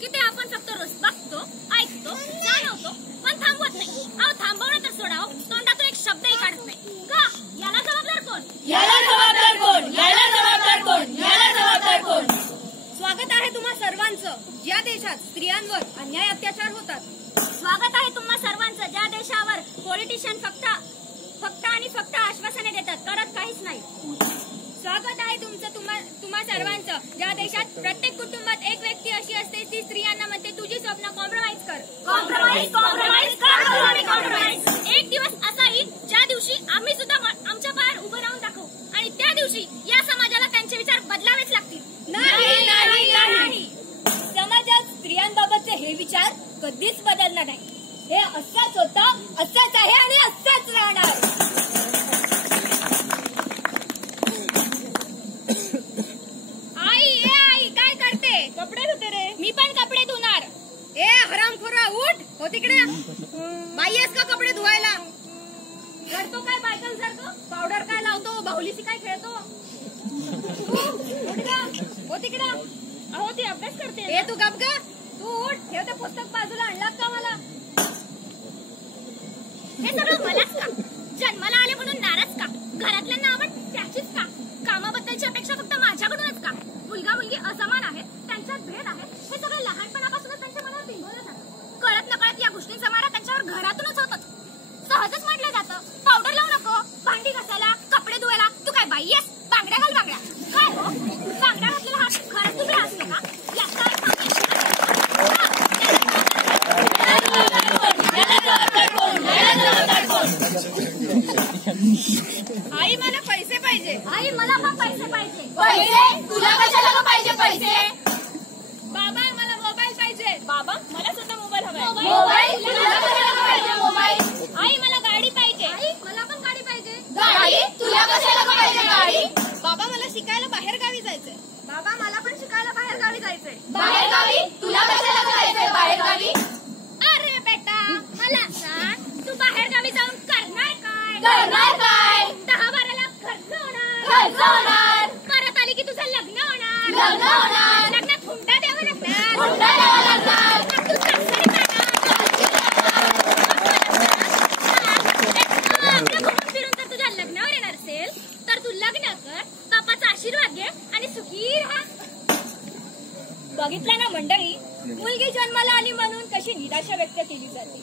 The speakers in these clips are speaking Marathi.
की ते आपण फक्त रोज बघतो, ऐकतो, जाणवतो, पण थांबवत नाही. अहो थांबवणं तर सोडाव, तोंडातून एक शब्दही काढत नाही. का? याला जबाबदार कोण? याला जबाबदार कोण? याला जबाबदार कोण? याला जबाबदार कोण? स्वागत आहे तुम्हा सर्वांचं ज्या देशात स्त्रियांवर अन्याय अत्याचार होतात. स्वागत आहे तुम्हा सर्वांचं ज्या देशावर पॉलिटिशियन फक्त आणि फक्त आश्वासने देतात, करत काहीच नाही. स्वागत आहे तुमचं तुम्हा सर्वांचं ज्या देशात प्रत्येक कुटुंबात एक व्यक्ती अशी असते ती स्त्रियांना म्हणते तुझी स्वप्न कॉम्प्रोमाइज कर. कॉम्प्रोमाइज. एक दिवस असा येईल ज्या दिवशी आम्ही सुद्धा आमच्या पायावर उभं राहून दाखवू आणि त्या दिवशी या समाजाला त्यांचे विचार बदलावेच लागतील. नाही. समाजात स्त्रियांबाबतचे हे विचार कधीच बदलणार नाही. हे असंच होतं, असंच आहे आणि असंच राहणार. आई काय करते? कपडे धुते रे. मी पण कपडे धुणार. ए हरामखोरा उठ. हो तिकडे बाई आहेस का कपडे धुवायला? रडतो काय बायकांसारखं? पावडर काय लावतो? बाहुलीची काय खेळतो? हो तिकडे. अहो ती अभ्यास करते. ए तू गप ग. तू उठ. ठेव ते पुस्तक बाजूला. आणलात का मला? हे सगळं मलाच का? जन्माला आले म्हणून नाराज का? घरातल्यांना आवड त्याचीच का? कामाबद्दलची अपेक्षा फक्त माझ्याकडूनच का? मुलगा मुलगी असमान आहेत, त्यांच्यात भेद आहे, हे सगळं लहानपणापासूनच त्यांच्या मनात बिंबवलं जातं. कळत नकळत या गोष्टींचा मारा त्यांच्यावर घरातूनच होतच. सहजच म्हटलं जातं पावडर लावू नको, भांडी घासायला, कपडे धुवायला. तू काय बाई आहेस? बांगड्या घाल बांगड्या. काय हो बांगड्या घातलेला हात खरंच तुम्ही असते का? आई मला पैसे पाहिजे. आई मला पण पैसे पाहिजे. पैसे? तुला कशाला पाहिजे पैसे? बाबा मला मोबाईल पाहिजे. बाबा मला सुद्धा मोबाईल हवाय. मोबाईल? तुला कशाला पाहिजे मोबाईल? आई मला गाडी पाहिजे. आई मला पण गाडी पाहिजे. गाडी? तुला कशाला पाहिजे गाडी? बाबा मला शिकायला बाहेर गावी जायचंय. बाबा मला पण शिकायला बाहेर गावी जायचंय. बाहेर गावी? तुला कशाला जायचंय बाहेर गावी? अरे बेटा मला सांग, तू बाहेर गावी जाऊन करणार काय? करणार काय? 10-12 लाख खर्च होणार. खर्च होणार. परत आली की तुझं लग्न होणार. लग्न होणार. लग्नात हुंडा द्यावा लागणार. हुंडा द्यावा लागणार. मग तू सासरी घुमून फिरून जर तुझ्या लग्नावर येणार असेल तर तू लग्न कर, बापाचा आशीर्वाद घे आणि सुखी राहा. बघितलं ना मंडळी, मुलगी जन्माला आली म्हणून कशी निराशा व्यक्त केली जाते.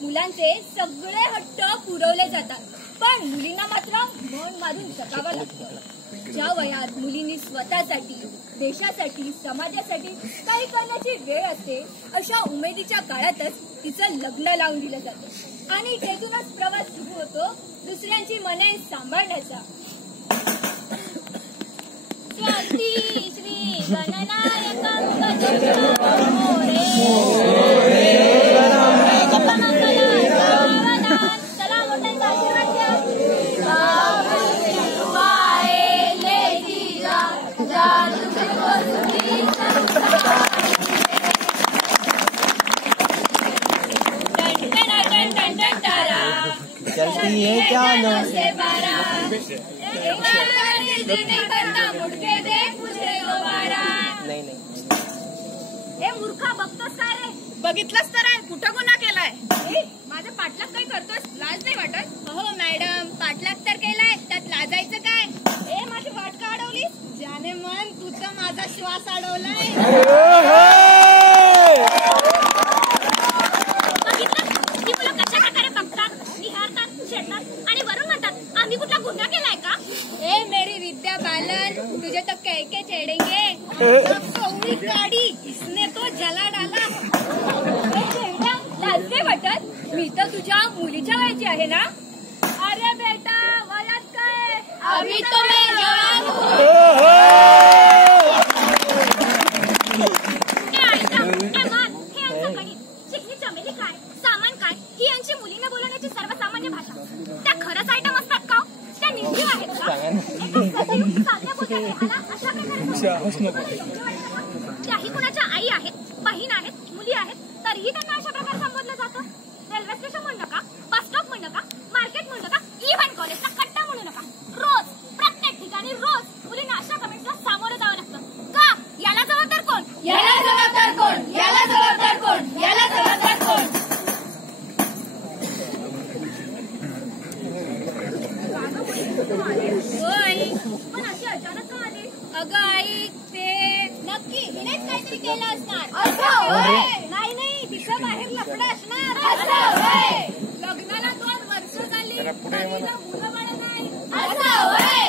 मुलांचे सगळे हट्ट पुरवले जातात, पण मुलींना मात्र मन मारून जगावं लागतं. ज्या वयात मुलींनी स्वतःसाठी, देशासाठी, समाजासाठी काही करण्याची वेळ असते, अशा उमेदीच्या काळातच तिचं लग्न लावून दिलं जातं आणि तेथूनच प्रवास सुरू होतो दुसऱ्यांची मने सांभाळण्याचा. स्वाती श्री गणनायकं चला मोठ्यांचा आशीर्वाद घ्या. चलती है क्या लो नाही. हे मूर्खा बघतोस काय रे? बघितलंच तर आहे, कुठं गुन्हा केलाय? माझ्या पाठलाग काही करतोस? लाज नाही वाटत? हो मॅडम, पाठलाग तर केलाय, त्यात लाजायचं काय? ए माझी वाट का अडवलीस? ज्याने मन तुझा माझा श्वास अडवलाय. बघितलं ती मुलं कशा प्रकारे बघतात, निहारतात, छेडतात आणि वरून म्हणतात आम्ही कुठला गुन्हा केलाय का? ए मेरी विद्या बालन, तुझे तो कैके छेडेंगे. कौड़ी गाडी इसने तो जला डाला. लाज नाही वाटत? मी तर तुझ्या मुलीच्या वयाची आहे ना. अरे बेटा वयात काय, अभी तो मैं जवान हूँ. हे यांचं गणित, चिकनी चमेली काय, सामान काय, ही यांची मुलींना बोलवण्याची सर्वसामान्य भाषा. त्या खरंच आयटम असतात का? त्या निर्जीव आहेत का? त्याही कुणाच्या आई आहेत, बहीण आहेत, मुली आहेत, तरीही त्यांना अशा प्रकारे संबोधलं जातं. रेल्वे स्टेशन म्हणू नका, बस स्टॉप म्हणू नका, मार्केट म्हणू नका, इव्हन कॉलेजचा कट्टा म्हणू नका. रोज प्रत्येक ठिकाणी रोज मुलींना अशा कमेंट्सला सामोरं जावं लागतं. का? याला जबाबदार कोण? याला जबाबदार कोण? काहीतरी केलं असणार. असं होय. नाही नाही, तिचं बाहेर लफडं असणार. असं होय. लग्नाला 2 वर्ष झाली तरी मुलं बाळ नाही. असं होय.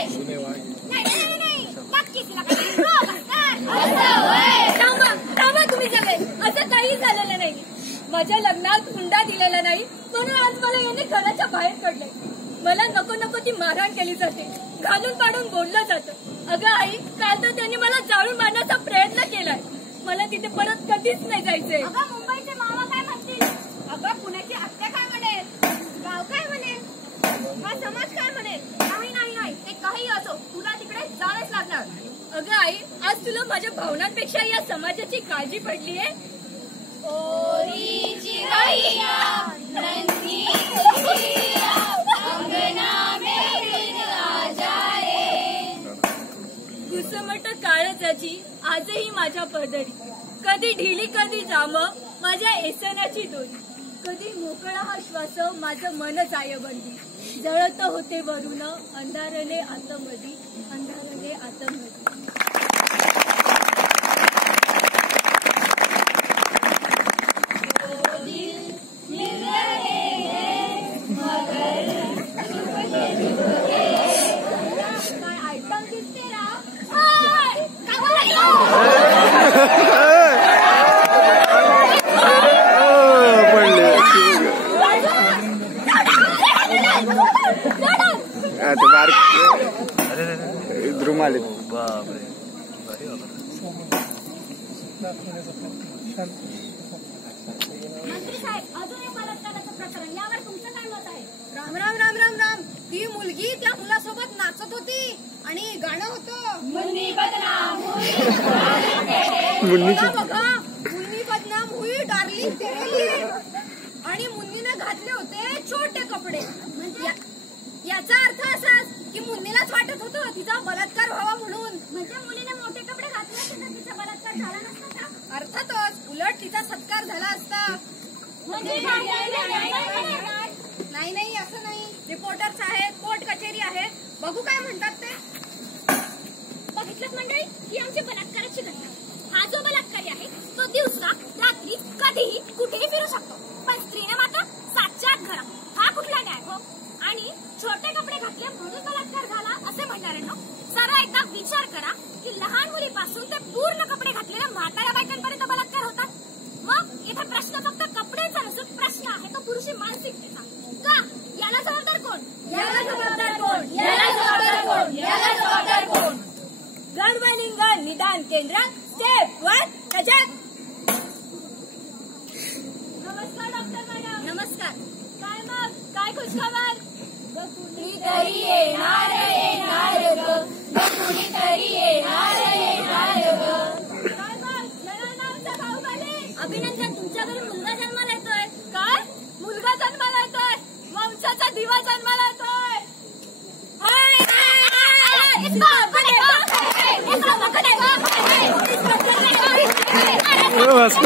नाही नक्कीच तिला काहीतरी रोग असणार. असं होय. थांबा तुम्ही सगळे. असं काही झालेलं नाही. माझ्या लग्नात हुंडा दिलेला नाही म्हणून आज मला याने घराच्या बाहेर काढले. मला नको नको ती मारहाण केली जाते, घालून पाडून बोललं जातं. अगं आई, काल तर त्यांनी मला जाळून मारण्याचा प्रयत्न केलाय. मला तिथे परत कधीच नाही जायचंय. अगं मुंबईचे मामा काय म्हणतील? अगं पुण्याची आत्या काय म्हणेल, गाव काय म्हणेल? हा समाज काय म्हणेल. नाही ते काही असो, तुला तिकडे जाणंच लागणार. अगं आई, आज तुला माझ्या भावनांपेक्षा या समाजाची काळजी पडलीये. ओरीची रैया, नंदी रैया, अंगना में दिन आ जाए. घुसमट काळजाची आजही माझ्या पदरी, कधी ढिली कधी जाम माझ्या एसनाची दोरी. कधी मोकळा हा श्वास माझं मन जायबंदी. जळत होते वरून अंधारले आतमधी, अंधारले आतमधी. काय आयटम दिसते ना? काय बोलायचं? रुमाल मंत्री साहेब, अजून एक बलात्काराचं प्रकरण, यावर तुमचं काय मत आहे? राम राम राम राम राम. ती मुलगी त्या मुलासोबत नाचत होती आणि गाणं होतं मुन्नी बदनाम हुई. बघा बघा, मुन्नी बदनाम हुई डार्लिंग तेरे लिए. आणि मुन्नीने घातले होते छोटे कपडे. याचा अर्थ असाच की मुन्नीलाच वाटत होतं तिचा बलात्कार व्हावा म्हणून. म्हणजे मुलीने मोठे कपडे घातले असते तर तिचा बलात्कार झाला नसता का? अर्थातच उलट तिचा सत्कार झाला असता. म्हणजे नाही असं नाही. रिपोर्टर्स आहेत, कोर्ट कचेरी आहे, बघू काय म्हणतात ते. बघितलं मंडळी, ही आमची बलात्काराची घटना. हा जो बलात्कारी आहे तो दिवसा रात्री कधीही कुठेही फिरू शकतो, पण स्त्रीने मात्र 7च्या आत घरात. हा कुठला न्याय हो? आणि छोटे कपडे घातले म्हणून बलात्कार झाला असे म्हणणाऱ्यांनो, सरळ एकदा विचार करा की लहान मुलीपासून ते पूर्ण कपडे घातलेल्या म्हाताऱ्या बायकांपर्यंत बलात्कार होतात. मग इथे प्रश्न फक्त कपडेचा नसून प्रश्न आहे तो पुरुषी मानसिकतेचा. का? याला जबाबदार कोण? याला जबाबदार कोण? याला जबाबदार कोण? याला जबाबदार कोण? गर्भलिंग निदान केंद्र स्टेप 1 कजक. नमस्कार डॉक्टर मॅडम. नमस्कार. काय मग, काय खुशखबर? कुणीतरी येणार ग, कुणीतरी येणार ग. काय मग, नव्या नावचा भाऊ आले. अभिनंदन, तुमच्या घरी मुलगा जन्माला येतोय. काय? मुलगा जन्माला येतोय? वंशाचा दिवा जन्माला येतोय? मस्त.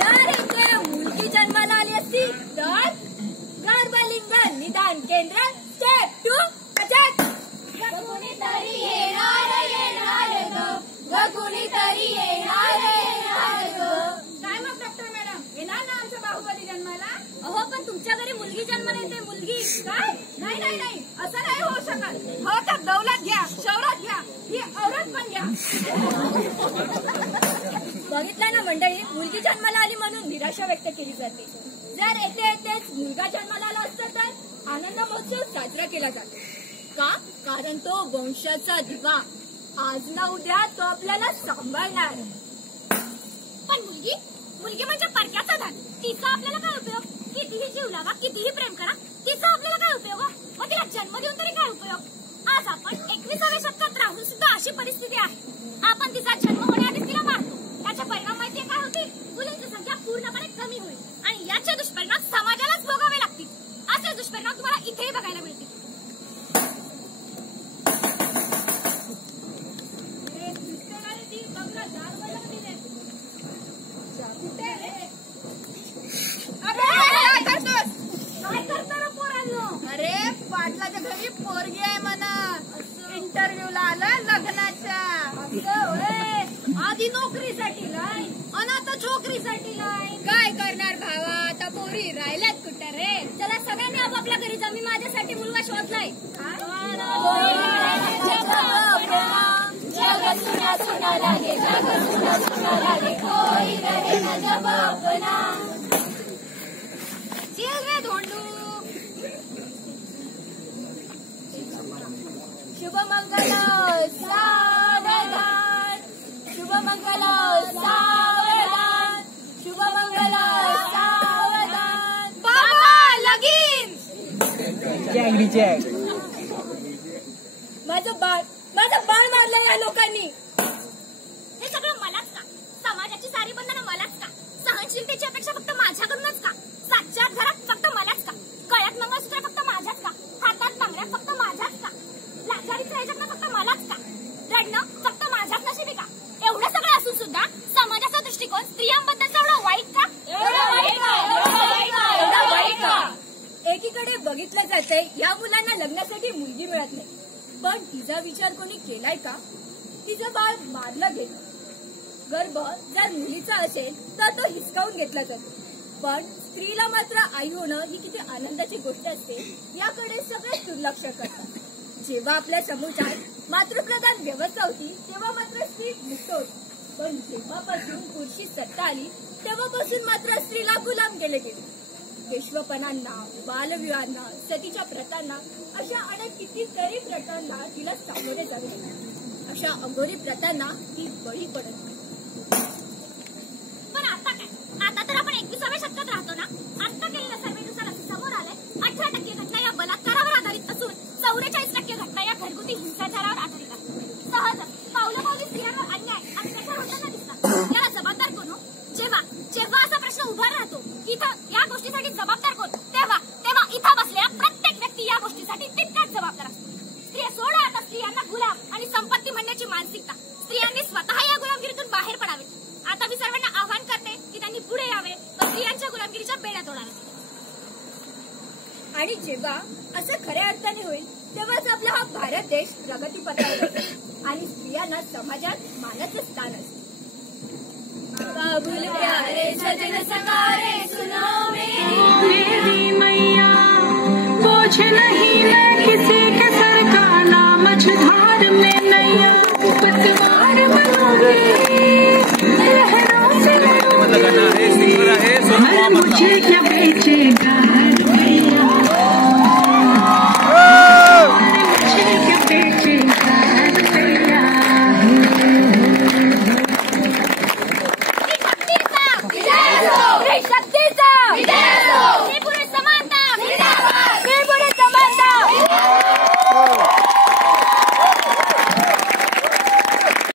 जर इथे मुलगी जन्माला आली असती तर गर्भलिंग निदान केंद्र स्टेप 2 कजक. कुणीतरी येणार ग, कुणीतरी येणार ग. काय मग डॉक्टर मॅडम, येणार ना आमचा बाहुबली जन्माला? अहो पण तुमच्या घरी मुलगी जन्माला येते. मुलगी काय? नाही असं नाही होऊ शकत. हो तर दौलत घ्या, शौरत घ्या, ही औरत पण घ्या. बघितलं ना मंडळी, मुलगी जन्माला आली म्हणून निराशा व्यक्त केली जाते. जर येतेच मुलगा जन्माला आला असता तर आनंद महोत्सव साजरा केला जातो. का? कारण तो वंशाचा दिवा. आज ना उद्या तो आपल्याला सांभाळणार. पण मुलगी म्हणजे परक्याचा धन. तिचा आपल्याला काय उपयोग? कितीही जीव लावा, कितीही प्रेम करा, तिचा आपल्याला काय उपयोग? मग तिला जन्म देऊन तरी काय उपयोग? आज आपण 21व्या शतकात राहून सुद्धा अशी परिस्थिती आहे. आपण तिचा जन्म होण्याआधीच तिला मारतो. त्याचे परिणाम माहितीये काय होतील? मुलींची संख्या पूर्णपणे कमी होईल आणि याचे दुष्परिणाम समाजालाच भोगावे लागतील. असे दुष्परिणाम तुम्हाला इथेही बघायला मिळतील. अरे पाटलाच्या घरी पोरगी आहे म्हणा. इंटरव्ह्यूला आलं ती नोकरीसाठी नाही आणि आता छोकरीसाठी नाही. काय करणार भावा, आता पोरी राहिल्यात कुठे रे. चला सगळ्यांनी आपापल्या घरी जा, मी माझ्यासाठी मुलगा शोधलाय. चल रे धोंडू. शुभमंगल सावधान, शुभमंगल सावधान, शुभमंगल सावधान. बाबा लगीन. रिजेक्ट. माझं बाळ मारलं या लोकांनी. हे सगळं मलाच का? समाजाची सारी बंधनं मलाच का? सहनशीलतेची अपेक्षा फक्त माझ्याकडूनच का? सातच्या घरात फक्त मलाच का? गळ्यात मंगळसूत्र फक्त माझ्याच का? हातात बांगड्या फक्त माझ्याच का? लाचारीचं हे जगणं फक्त मलाच का? रडणं फक्त माझ्याच नशिबी का? एवढं सगळं असून सुद्धा समाजाचा दृष्टिकोन स्त्रियांबद्दलचा एवढा वाईट का? एवढा वाईट का? एकीकडे बघितलं जातंय या मुलांना लग्नासाठी मुलगी मिळत नाही, पण तिचा विचार कोणी केलाय का? तिचं बाळ मारलं गेलं. गर्भ जर मुलीचा असेल तर तो हिसकावून घेतला जातो, पण स्त्रीला मात्र आई होणं ही किती आनंदाची गोष्ट असते याकडे सगळे दुर्लक्ष करतात. जेव्हा आपल्या समुदायात मातृप्रधान व्यवस्था होती तेव्हा मात्र स्त्री मुक्त होती, पण जेव्हापासून पुरुषी सत्ता आली तेव्हापासून मात्र स्त्रीला गुलाम केले गेले. विश्वपणांना, बालविवाहांना, सतीच्या प्रथांना, अशा अनेक कितीतरी प्रथांना तिला सामोरे जावे लागले. अशा अघोरी प्रथांना ती बळी पडत नाही. पण आता काय? आता तर आपण 21व्या शतकात राहतो ना. आता केलेल्या सर्वेनुसार असं समोर आलंय 18% घटना या बलात्कारावर आधारित असून 44% घटना या घरगुती हिंसाचारावर आधारित आहेत. सहजच पावलोपावली स्त्रियांवर अन्याय अत्याचार होताना दिसतात. याला जबाबदार कोण? जेव्हा असा प्रश्न उभा राहतो इथं या गोष्टीसाठी जबाबदार कोण, तेव्हा इथं बसलेला प्रत्येक व्यक्ती या गोष्टीसाठी तितकाच जबाबदार असतो. स्त्रिया सोडा आता स्त्रियांना गुलाम आणि संपत्ती म्हणण्याची मानसिकता. स्त्रियांनी स्वतः या गुलामगिरीतून बाहेर पडावे. आता मी सर्वांना आवाहन करते की त्यांनी पुढे यावे व स्त्रियांच्या गुलामगिरीच्या बेड्या तोडाव्या. आणि जेव्हा असं खऱ्या अर्थाने होईल तेव्हाच आपला हा भारत देश प्रगतीपथावर असेल आणि स्त्रियांना समाजात मानाचं स्थान असेल. बाबुल प्यारे सजन सकारे सुनो मेरी मैया, बोझ नहीं मैं किसी के सर का, ना मझधार में नैया पतवार बनोगे.